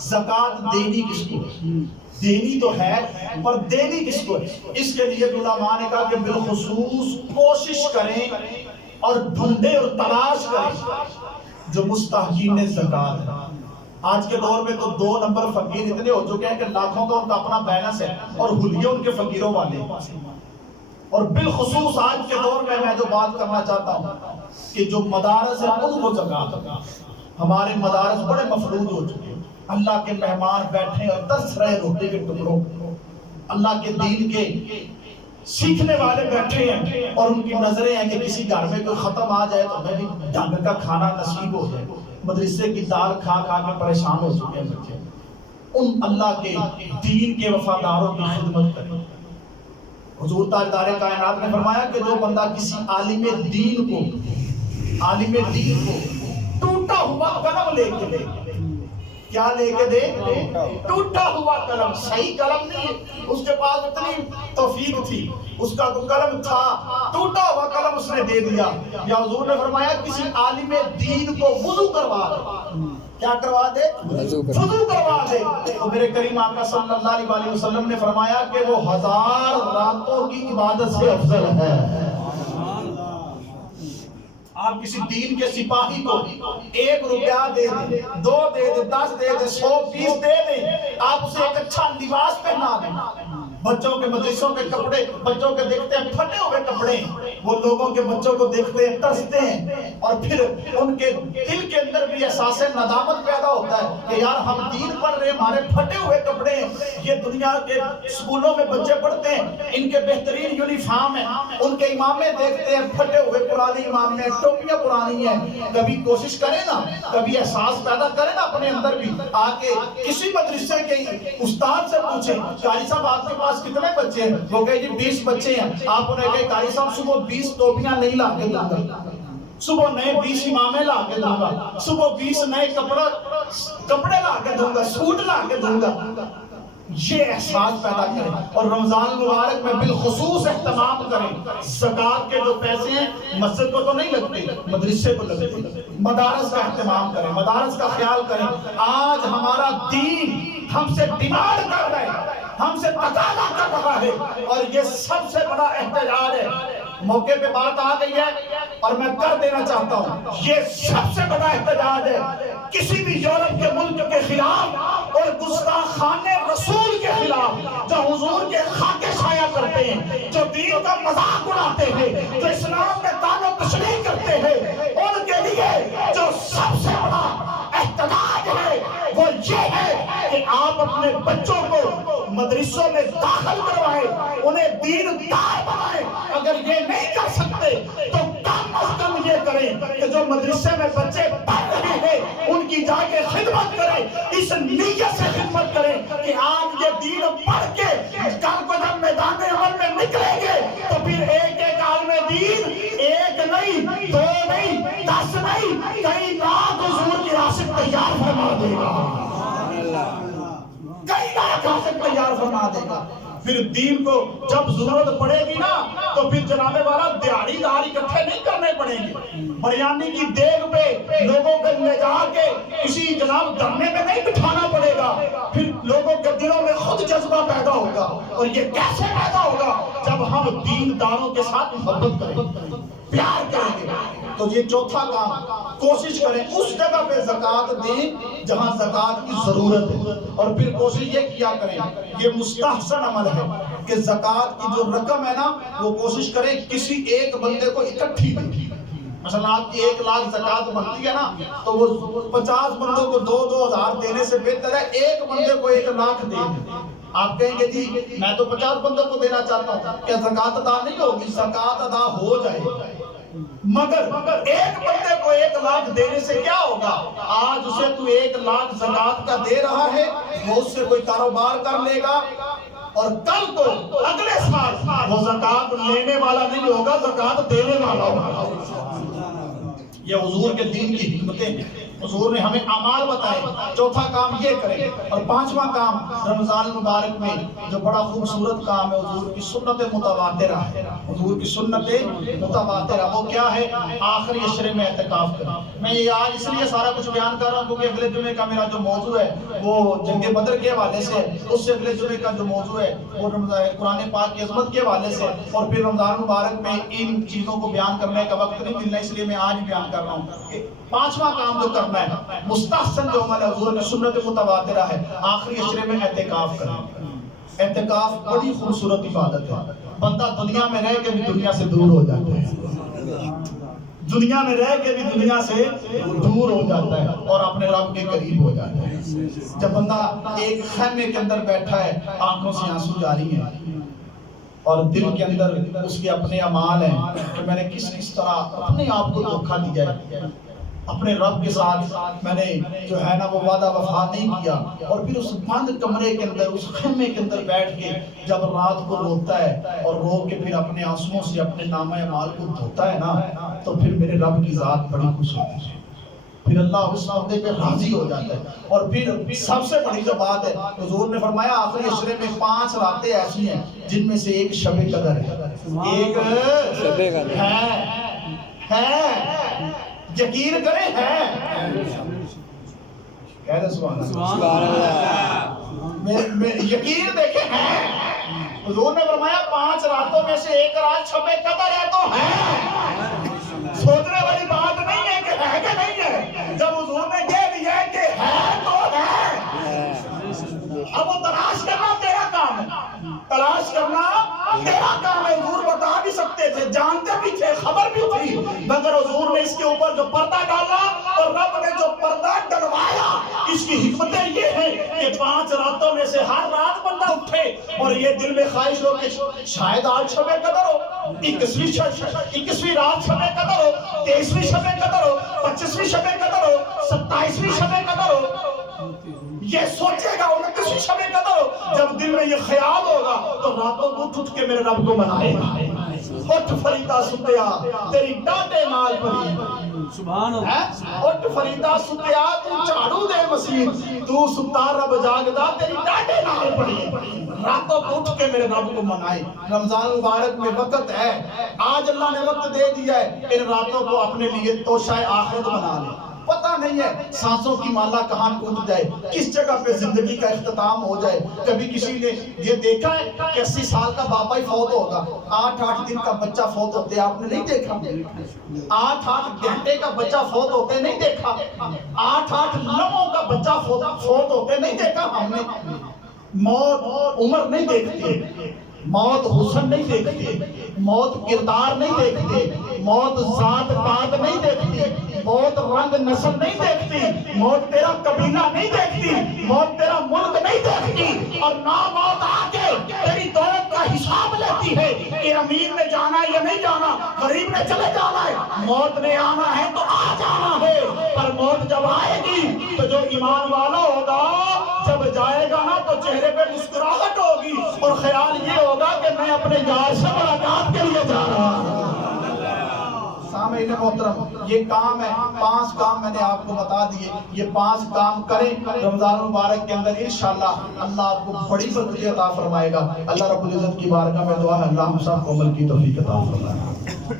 زکات دینی کس کو ہے؟ دینی تو ہے پر دینی کس کو ہے؟ اس کے لیے علماء نے کہا کہ بالخصوص کوشش کریں اور ڈھونڈیں اور تلاش کریں جو مستحقین زکات ہے۔ آج کے دور میں تو 2 نمبر فقیر اتنے ہو چکے ہیں کہ لاکھوں کا ان کا اپنا بیلنس ہے اور حلیے ان کے فقیروں والے۔ اور بالخصوص آج کے دور میں جو بات کرنا چاہتا ہوں کہ جو مدارس ہیں ان کو زکات، ہمارے مدارس بڑے مفلوج ہو چکے ہیں، اللہ کے مہمان بیٹھے اور ترس رہے روٹی کے ٹکڑوں، اللہ کے دین کے سیکھنے والے بیٹھے ہیں اور ان کی نظریں ہیں کہ کسی گھر میں کوئی ختم آ جائے تو ہمیں بھی ڈھنگ کا کھانا نصیب ہو جائے۔ مدرسے کی دال کھا کھا کے پریشان ہو چکے ہیں بچے۔ ان اللہ کے دین کے وفاداروں کی خدمت کریں۔ حضور تاجدار کائنات نے فرمایا کہ جو بندہ کسی عالم دین کو ٹوٹا ہوا قلم لے کے دے، کیا لے کے دے؟ ٹوٹا ہوا قلم، صحیح قلم نہیں، اس کے پاس اتنی توفیق تھی، اس کا تو قلم تھا، ٹوٹا ہوا قلم اس نے دے دیا، یا حضور نے فرمایا کسی عالم دین کو وضو کروا دے، کیا کروا دے؟ وضو کروا دے۔ تو میرے کریم آقا صلی اللہ علیہ وسلم نے فرمایا کہ وہ 1000 راتوں کی عبادت سے افضل ہے۔ آپ کسی دین کے سپاہی کو 1 روپیہ دے دیں، 2 دے دیں، 10 دے دیں، 100 20 دے دیں، آپ اسے ایک اچھا لباس پہنا دیں۔ بچوں کے مدرسوں کے کپڑے بچوں کے دیکھتے ہیں پھٹے ہوئے کپڑے، وہ لوگوں کے بچوں کو دیکھتے ہیں ترستے ہیں، اور پھر ان کے دل کے اندر بھی احساس ندامت پیدا ہوتا ہے کہ یار ہم دین پڑھ رہے ہیں، ہمارے پھٹے ہوئے کپڑے ہیں، یہ دنیا کے اسکولوں میں بچے پڑھتے ہیں، ان کے بہترین یونیفارم ہیں، ان کے امامیں دیکھتے ہیں پھٹے ہوئے پرانے امام ہیں، ٹوپیاں پرانی ہیں۔ کبھی کوشش کریں نا، کبھی احساس پیدا کریں نا اپنے اندر بھی، آ کے کسی مدرسے کے استاد سے پوچھیں قاری صاحب آپ کے پاس کتنے بچے ہیں؟ وہ کہے جی 20 بچے ہیں۔ آپ انہیں کہے قاری صاحب صبح 20 ٹوپیاں نہیں لا کے دوں گا، صبح نئے 20 امامیں لا کے دوں گا، صبح 20 نئے کپڑے لا کے دوں گا، سوٹ لا کے دوں گا۔ یہ احساس پیدا کریں اور رمضان المبارک میں بالخصوص اہتمام کریں۔ زکوٰۃ کے جو پیسے ہیں مسجد کو تو نہیں لگتے، مدرسے کو لگتے، مدارس کا اہتمام کریں، مدارس کا خیال کریں۔ آج ہمارا دین ہم سے ڈیمانڈ کر رہا ہے، ہم سے تقاضا کر رہا ہے، اور یہ سب سے بڑا احتجاج ہے۔ موقع پہ بات آ گئی ہے اور میں کر دینا چاہتا ہوں، یہ سب سے بڑا احتجاج ہے کسی بھی یورپ کے ملک کے خلاف اور گستاخان رسول کے خلاف، جو حضور کے خاکے شائع کرتے ہیں، جو دین کا مذاق اڑاتے ہیں، جو اسلام میں طعن و تشریح کرتے ہیں، ان کے لیے جو سب سے بڑا احتجاج ہے وہ یہ ہے کہ آپ اپنے بچوں کو مدرسوں میں داخل کروائیں، انہیں دین دار بنائیں۔ اگر یہ نہیں کر سکتے تو کم از کم یہ کریں کہ جو مدرسے میں بچے پڑھ رہے ہیں ان کی جا کے خدمت کریں، اس نیت سے خدمت کریں کہ آج یہ دین پڑھ کے کل کو جب میدان عمل میں نکلیں گے تو پھر ایک ایک عالم دین، ایک نہیں، 2 نہیں، 10 نہیں، کئی لاکھ حضور کی راسد تیار فرما دے گا، کئی لاکھ راسد تیار فرما دے گا۔ پھر دین کو جب ضرورت پڑے گی نا تو پھر جناب والا دیہڑی دار اکٹھے نہیں کرنے پڑیں گے، بریانی کی دیگ پہ لوگوں کو لے جا کے کسی جناب دھرنے میں نہیں بٹھانا پڑے گا، پھر لوگوں کے دلوں میں خود جذبہ پیدا ہوگا۔ اور یہ کیسے پیدا ہوگا؟ جب ہم دین داروں کے ساتھ محبت کریں، پیار کریں گے۔ تو یہ چوتھا کام، کوشش کریں اس جگہ پہ زکوٰۃ دیں جہاں زکوٰۃ کی ضرورت ہے، اور پھر کوشش یہ کیا کریں، یہ مستحسن عمل ہے کہ زکوٰۃ کی جو رقم ہے نا وہ کوشش کریں کسی ایک بندے کو اکٹھی دیں۔ مثلا آپ کی 1 لاکھ زکوٰۃ بنتی ہے نا تو وہ 50 بندوں کو 2-2 ہزار دینے سے بہتر ہے ایک بندے کو 1 لاکھ دے دیں۔ آپ کہیں گے جی میں تو 50 بندوں کو دینا چاہتا ہوں، کیا زکوٰۃ ادا نہیں ہوگی؟ زکوٰۃ ادا ہو جائے، مگر ایک بندے کو 1 لاکھ دینے سے کیا ہوگا؟ آج اسے تو 1 لاکھ زکوٰۃ کا دے رہا ہے، وہ اس سے کوئی کاروبار کر لے گا، اور کل کو اگلے سال وہ زکوٰۃ لینے والا نہیں ہوگا، زکوٰۃ دینے والا ہوگا۔ یہ حضور کے دین کی حکمتیں ہیں، حضور نے ہمیں اعمال بتائے۔ چوتھا کام یہ کریں، اور 5واں کام رمضان المبارک میں جو بڑا خوبصورت کام ہے، حضور کی سنت متواترہ ہے، حضور کی سنت متواترہ، وہ کیا ہے؟ آخری عشرے میں اعتکاف کریں۔ میں یہ آج اس لیے سارا کچھ بیان کر رہا ہوں کیونکہ اگلے جمعے کا میرا جو موضوع ہے وہ جنگ بدر کے حوالے سے، اس سے اگلے جمعے کا جو موضوع ہے وہ قرآن پاک کی عظمت کے حوالے سے، اور پھر رمضان مبارک میں ان چیزوں کو بیان کرنے کا وقت نہیں ملنا، اس لیے میں آج بیان کر رہا ہوں کہ پانچواں کام جو کرنا ہے مستحسن جو عمل ہے حضور کی سنت متواترہ ہے، آخری عشرے میں اعتکاف کرنا۔ اعتکاف بڑی خوبصورت عبادت ہے، بندہ دنیا میں رہ کے بھی دنیا سے دور ہو جاتا ہے، دنیا میں رہ کے بھی دنیا سے دور ہو جاتا ہے اور اپنے رب کے قریب ہو جاتا ہے۔ جب بندہ ایک خیمے کے اندر بیٹھا ہے، آنکھوں سے آنسو جاری ہیں اور دل کے اندر اس کے اپنے اعمال ہیں کہ میں نے کس طرح اپنے آپ کو دھوکہ دیا ہے، اپنے رب کے ساتھ میں نے جو ہے نا وہ وعدہ وفا نہیں کیا، اور پھر اس بند کمرے کے اندر اس خیمے کے اندر بیٹھ کے جب رات کو روتا ہے اور رو کے پھر اپنے آنسوؤں سے اپنے نامہ اعمال کو دھوتا ہے نا، تو پھر میرے رب کی ذات بڑی خوش ہوتی ہے، پھر اللہ اس بندے پہ راضی ہو جاتا ہے۔ اور پھر سب سے بڑی جو بات ہے حضور نے فرمایا آخری عشرے میں 5 راتیں ایسی ہیں جن میں سے ایک شب قدر ہے، ایک شب قدر ہے، یقین کریں ہے، کہہ دے سبحان اللہ، یقین دیکھیں ہے۔ حضور نے فرمایا 5 راتوں میں سے ایک رات شب قدر ہے تو ہے، سوچنے والی بات نہیں ہے کہ نہیں ہے، جب حضور نے کہہ دیا ہے کہ ہے تو ہے، اب وہ تلاش کرنا تیرا کام ہے، تلاش کرنا تیرا کام ہے۔ حضور بتا بھی سکتے تھے، جانتے بھی تھے، خبر بھی تھی، مگر حضور نے اس کے اوپر جو پردہ ڈالا اور رب نے جو پردہ ڈلوایا، اس کی حکمتیں یہ ہیں کہ 5 راتوں میں سے ہر رات بندہ اٹھے اور یہ دل میں خواہش ہو کہ شاید آج شب قدر ہو، 21ویں رات شب قدر ہو، 23ویں شب قدر ہو، 25ویں شب قدر ہو، 27ویں شب قدر ہو، یہ سوچے گا 29ویں شب قدر ہو۔ جب دل میں یہ خیال ہوگا تو راتوں کو اٹھ کے میرے رب کو منائے گا، اٹھ فریدا ستیا تیری ڈانٹے نال پڑی، سبحان اللہ، اٹھ فریدا ستیا تو جھاڑو دے مسیح، تو ستا رب جاگدا تیری ڈانٹے نال پڑی، راتوں کو اٹھ کے میرے رب کو منائے۔ رمضان مبارک میں وقت ہے، آج اللہ نے وقت دے دیا ہے، ان راتوں کو اپنے لیے توشہ آخرت بنا لے۔ پتہ نہیں ہے سانسوں کی مالا کہاں ٹوٹ جائے، کس جگہ پہ زندگی کا اختتام ہو جائے۔ کبھی کسی نے یہ دیکھا ہے کہ 80 سال کا بابا ہی فوت ہوگا، 8 دن کا بچہ فوت ہوتے ہیں، آپ نے نہیں دیکھا، 8 گھنٹے کا بچہ فوت ہوتے نہیں دیکھا، 8 لمحوں کا بچہ فوت ہوتے نہیں دیکھا ہم نے۔ موت عمر نہیں دیکھتی، موت حسن نہیں دیکھتی، موت کردار نہیں دیکھتی، موت ذات پات نہیں دیکھتی، موت رنگ نسل نہیں دیکھتی، موت تیرا قبیلہ نہیں دیکھتی، موت تیرا ملک نہیں دیکھتی، اور نہ موت آ کے تیری دولت کا حساب لیتی ہے کہ امیر نے جانا ہے یا نہیں جانا، غریب نے چلے جانا ہے۔ موت نے آنا ہے تو آ جانا ہے، پر موت جب آئے گی تو جو ایمان والا ہوگا جب جائے گا نا تو چہرے پہ مسکراہٹ ہوگی اور خیال یہ ہوگا کہ میں اپنے یار سے ملاقات کے لیے جا رہا ہوں۔ سامعین محترم، یہ کام ہے، 5 کام میں نے آپ کو بتا دیے، یہ 5 کام کریں رمضان مبارک کے اندر، انشاءاللہ اللہ آپ کو بڑی برکت عطا فرمائے گا۔ اللہ رب العزت کی بارگاہ میں دعا ہے اللہ ہم سب کو عمل کی توفیق عطا فرمائے۔